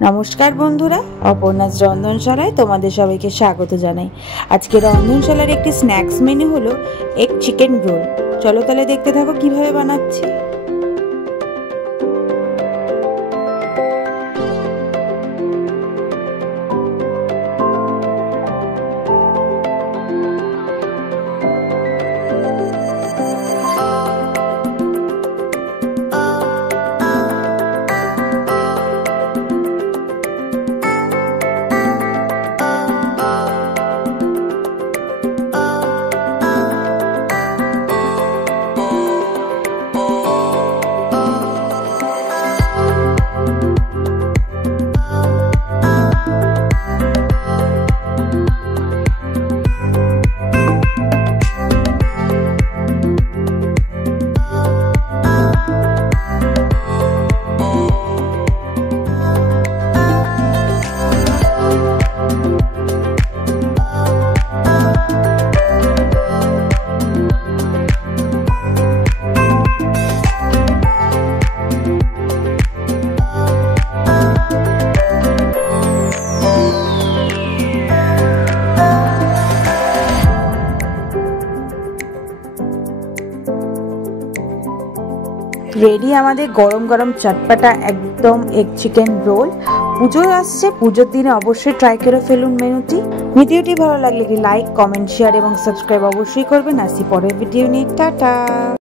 নমস্কার বন্ধুরা, অপর্ণাস রন্ধনশালায় তোমাদের সবাইকে স্বাগত জানাই। আজকে রন্ধনশালার একটি স্ন্যাক্স মেনু হলো এগ চিকেন রোল। চলো তাহলে দেখতে থাকো কিভাবে বানাচ্ছি। রেডি আমাদের গরম গরম চটপাটা একদম এগ চিকেন রোল। পুজো আসছে, পুজোর দিনে অবশ্যই ট্রাই করে ফেলুন মেনুটি। ভিডিওটি ভালো লাগলে লাইক, কমেন্ট, শেয়ার এবং সাবস্ক্রাইব অবশ্যই করবেন। আসি পরের ভিডিও নিয়ে, টাটা।